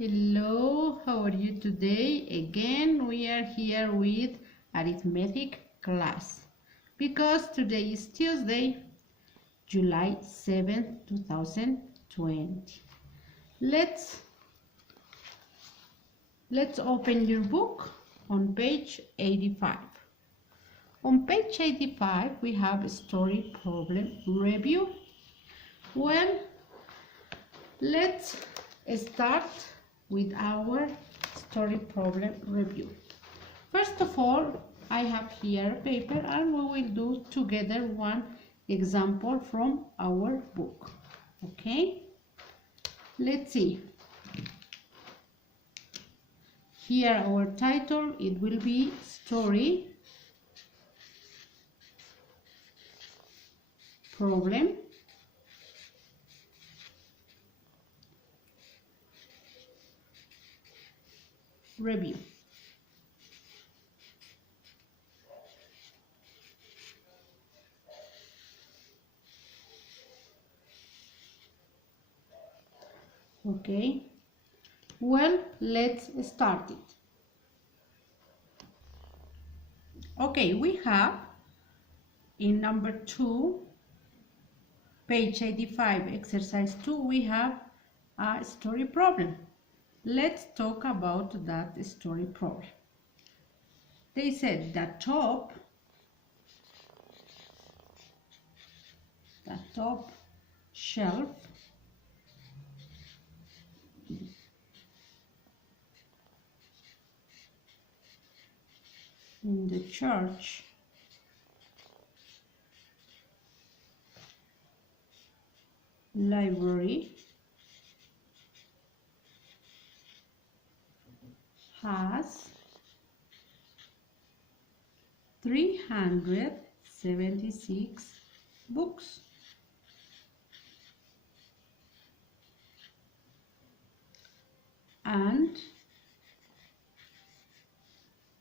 Hello, how are you today? Again, we are here with arithmetic class because today is Tuesday, July 7th, 2020. Let's open your book on page 85. On page 85, we have a story problem review. Well, let's start with our story problem review. First of all, I have here a paper and we will do together one example from our book. Okay, let's see. Here our title, it will be story problem review. Okay, well, let's start it. Okay, we have in number 2, page 85, exercise 2, we have a story problem. Let's talk about that story problem. They said the top shelf in the church library has 376 books. And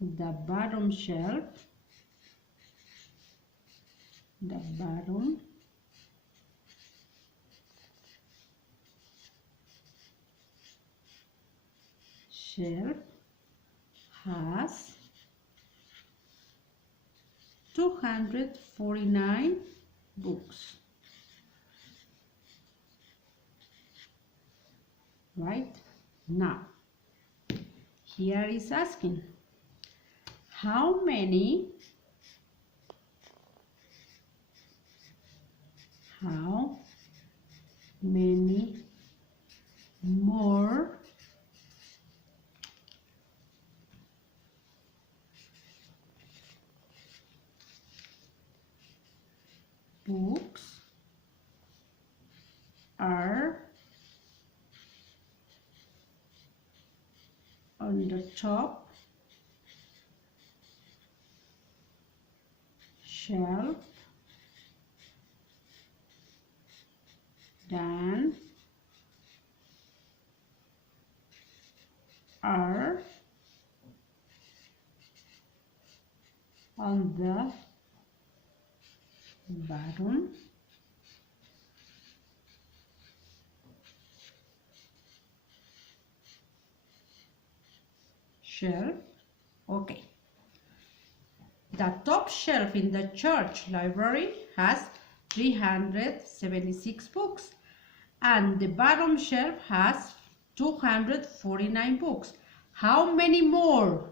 the bottom shelf, has 249 books. Right? Now, here is asking, how many more books are on the top shelf than are on the bottom shelf. Okay, the top shelf in the church library has 376 books and the bottom shelf has 249 books. How many more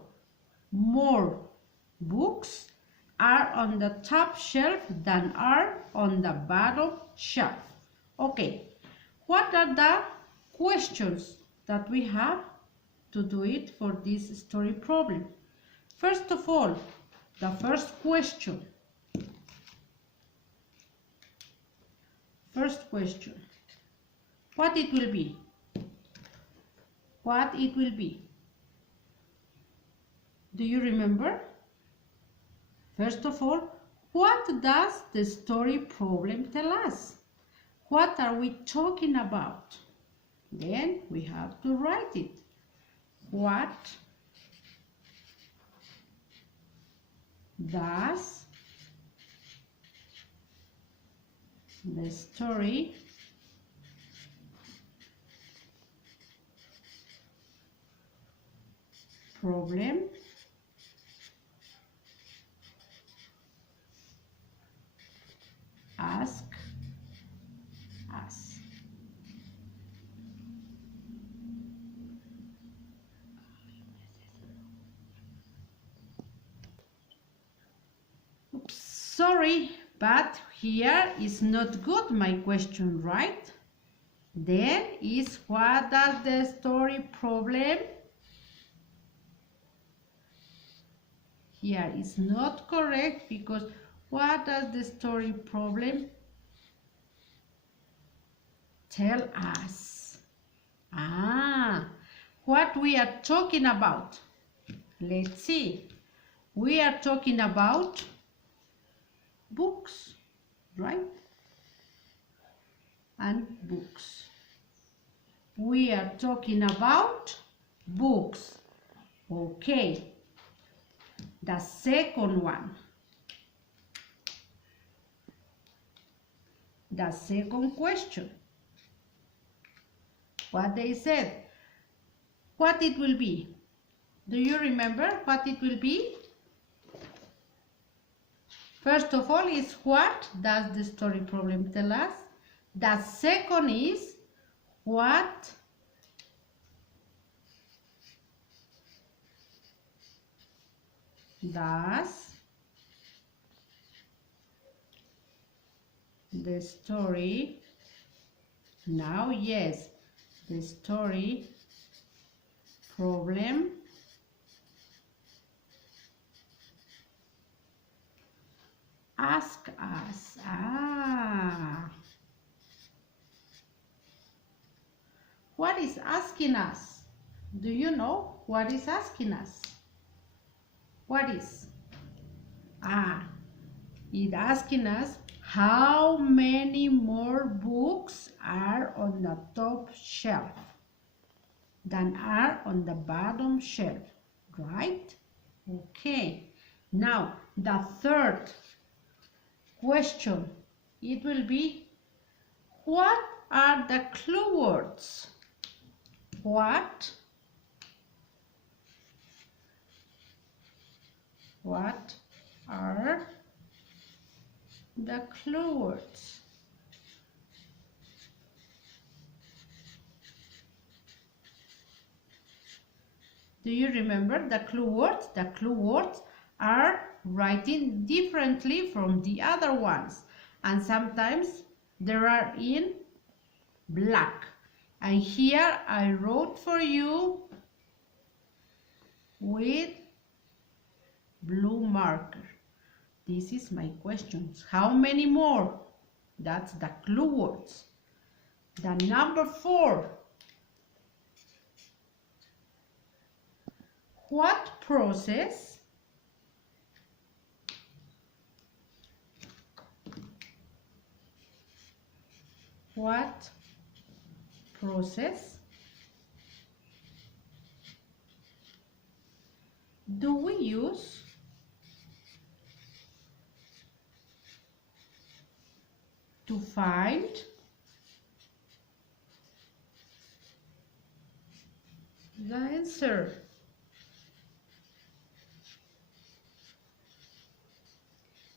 books are on the top shelf than are on the bottom shelf? Okay, what are the questions that we have to do it for this story problem? First of all, the first question. What it will be? What it will be? Do you remember? First of all, what does the story problem tell us? What are we talking about? Then we have to write it. What does the story problem ask us. Oops, sorry, but here is not good my question, right? Then is what does the story problem? Here is not correct because what does the story problem tell us? What we are talking about? Let's see. We are talking about books, right? And books. We are talking about books. Okay. The second one. The second question. What they said. What it will be? Do you remember what it will be? First of all is what does the story problem tell us? The second is what does the story, now yes, the story problem ask us. What is asking us? Do you know what is asking us? What is? It's asking us how many more books are on the top shelf than are on the bottom shelf, right? Okay. Now, the third question, it will be, what are the clue words? What are the clue words? Do you remember the clue words? The clue words are writing differently from the other ones, and sometimes they are in black. And here I wrote for you with blue marker. This is my questions. How many more? That's the clue words. The number 4. What process do we use to find the answer?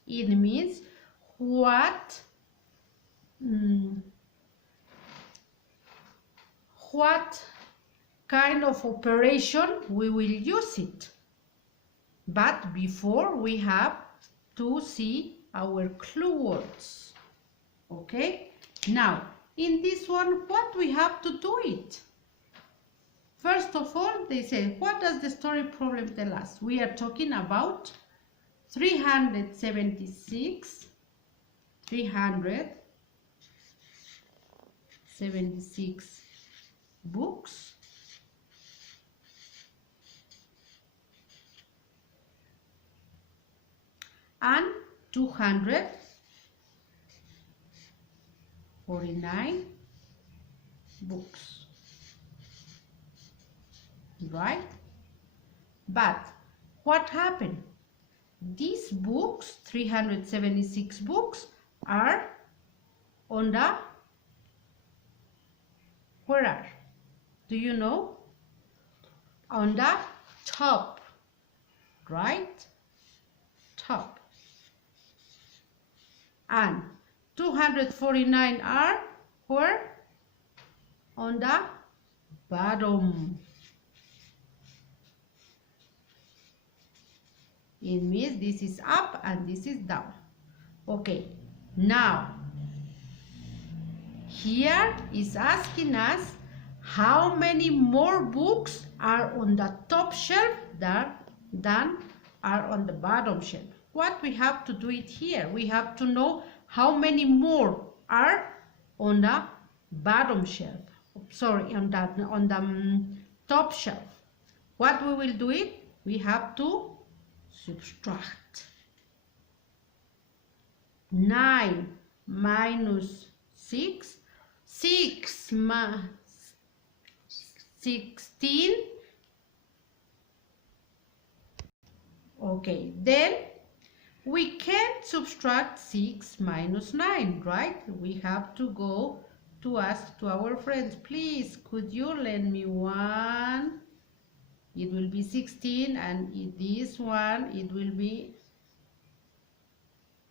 It means what kind of operation we will use it. But before we have to see our clue words. Okay? Now, in this one, what we have to do it? First of all, they say, what does the story problem tell us? We are talking about 376 books and 249 books, right? But what happened? These books, 376 books, are on the, where are? Do you know? On the top, right? Top. And 249 are where? On the bottom. It means this is up and this is down. Okay, now here is asking us how many more books are on the top shelf than are on the bottom shelf. What we have to do it here, we have to know how many more are on the bottom shelf. Sorry, on the top shelf. What we will do it, we have to subtract. 9 minus 6, 16. Okay, then we can't subtract 6 minus 9, right? We have to go to ask to our friends, please, could you lend me one? It will be 16, and this one, it will be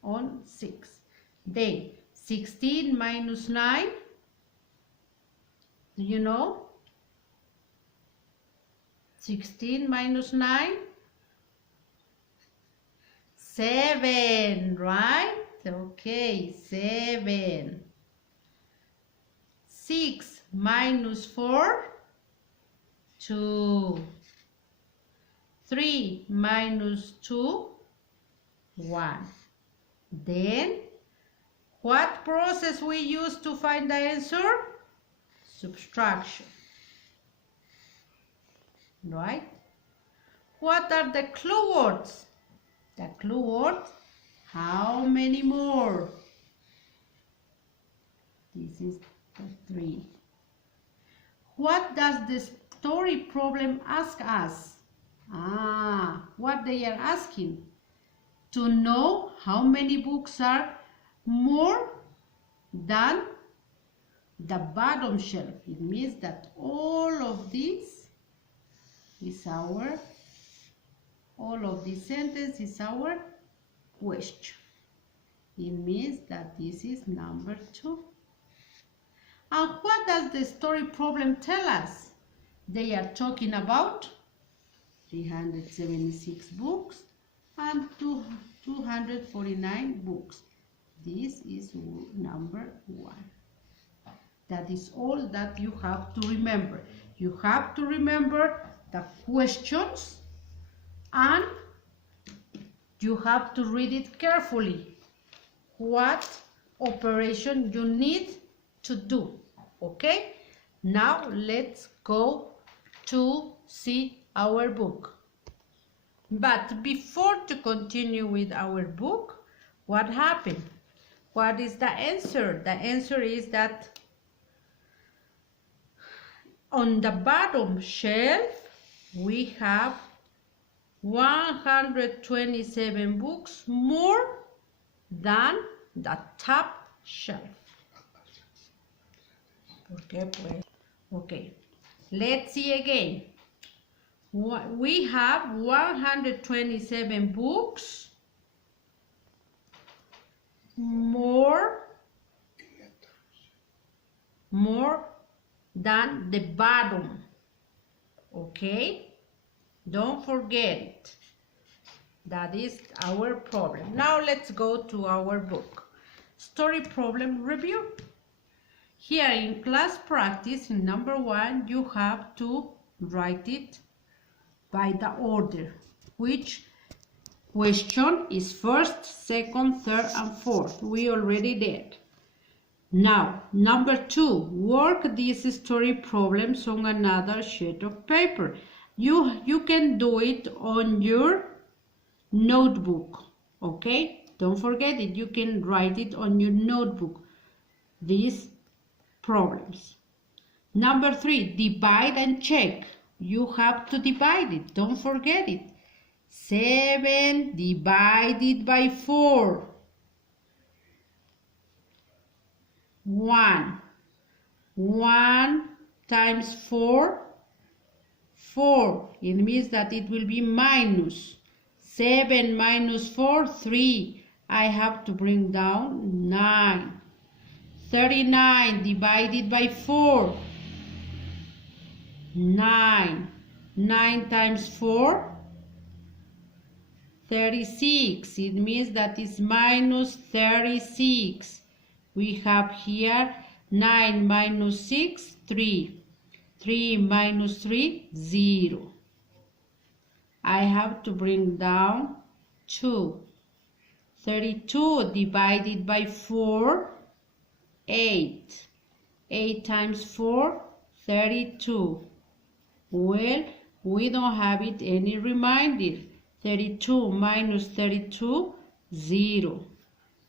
on 6. Then 16 minus 9, do you know? 16 minus 9, 7, right? Okay, 7. 6 minus 4, 2. 3 minus 2, 1. Then, what process we use to find the answer? Subtraction. Right? What are the clue words? The clue words, how many more? This is the 3. What does the story problem ask us? What they are asking? To know how many books are more than the bottom shelf. It means that all of this is all of this sentence is our question. It means that this is number 2. And what does the story problem tell us? They are talking about 376 books and 249 books. This is number 1. That is all that you have to remember. You have to remember the questions and you have to read it carefully. What operation you need to do. Okay? Now let's go to see our book. But before to continue with our book, what happened? What is the answer? The answer is that on the bottom shelf we have 127 books more than the top shelf. Okay, let's see again. We have 127 books more than the bottom. Okay, don't forget it. That is our problem. Now let's go to our book. Story problem review. Here in class practice, in number 1, you have to write it by the order. Which question is first, second, third, and fourth. We already did. Now, number 2, work these story problems on another sheet of paper. You can do it on your notebook. Okay? Don't forget it. You can write it on your notebook. These problems. Number 3, divide and check. You have to divide it. Don't forget it. 7 divided by 4. 1 times 4, 4. It means that it will be minus. 7 minus 4, 3. I have to bring down 9. 39 divided by 4. 9. 9 times 4. 36. It means that it's minus 36. We have here 9 minus 6, 3. 3 minus 3, 0. I have to bring down 2. 32 divided by 4, 8. 8 times 4, 32. Well, we don't have it any reminder. 32 minus 32, 0.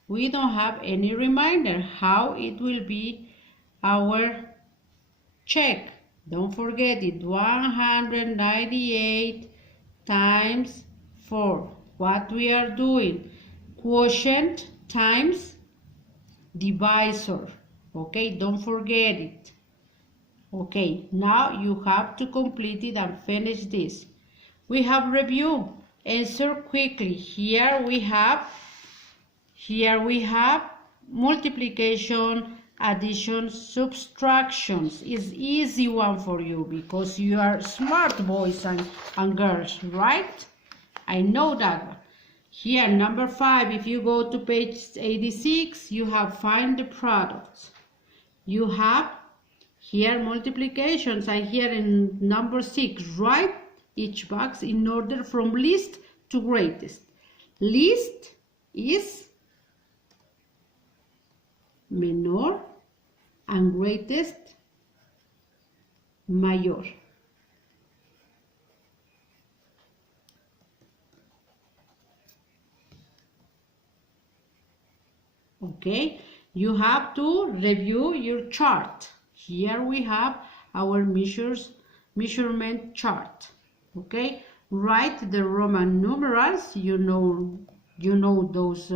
We don't have any reminder how it will be our check. Don't forget it. 198 times 4. What we are doing? Quotient times divisor. Okay, don't forget it. Okay, now you have to complete it and finish this. We have review. Answer quickly. Here we have multiplication, addition, subtractions. Is easy one for you because you are smart boys and girls, right? I know that. Here, number 5, if you go to page 86, you have find the products. You have here multiplications, and here in number 6, write each box in order from least to greatest. Least is menor and greatest mayor. Okay, you have to review your chart. Here we have our measurement chart. Okay, write the Roman numerals. You know those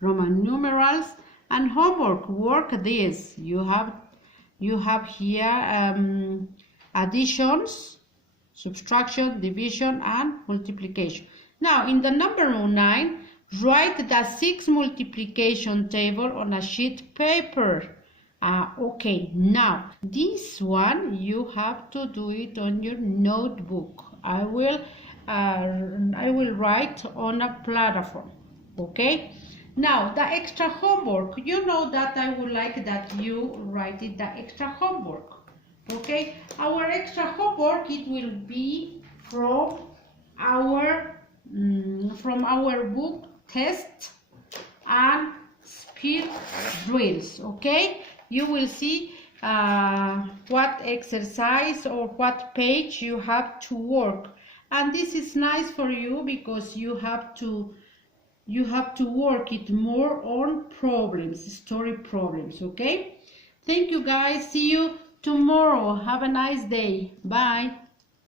Roman numerals. And homework, work this. You have here additions, subtraction, division, and multiplication. Now in the number 9, write the 6 multiplication table on a sheet paper. Okay, now this one you have to do it on your notebook. I will write on a platform. Okay. Now the extra homework. You know that I would like that you write it the extra homework. Okay. Our extra homework, it will be from our book test and speed drills. Okay. You will see what exercise or what page you have to work, and this is nice for you because you have to work it more on problems, story problems. Okay, thank you guys, see you tomorrow. Have a nice day. Bye.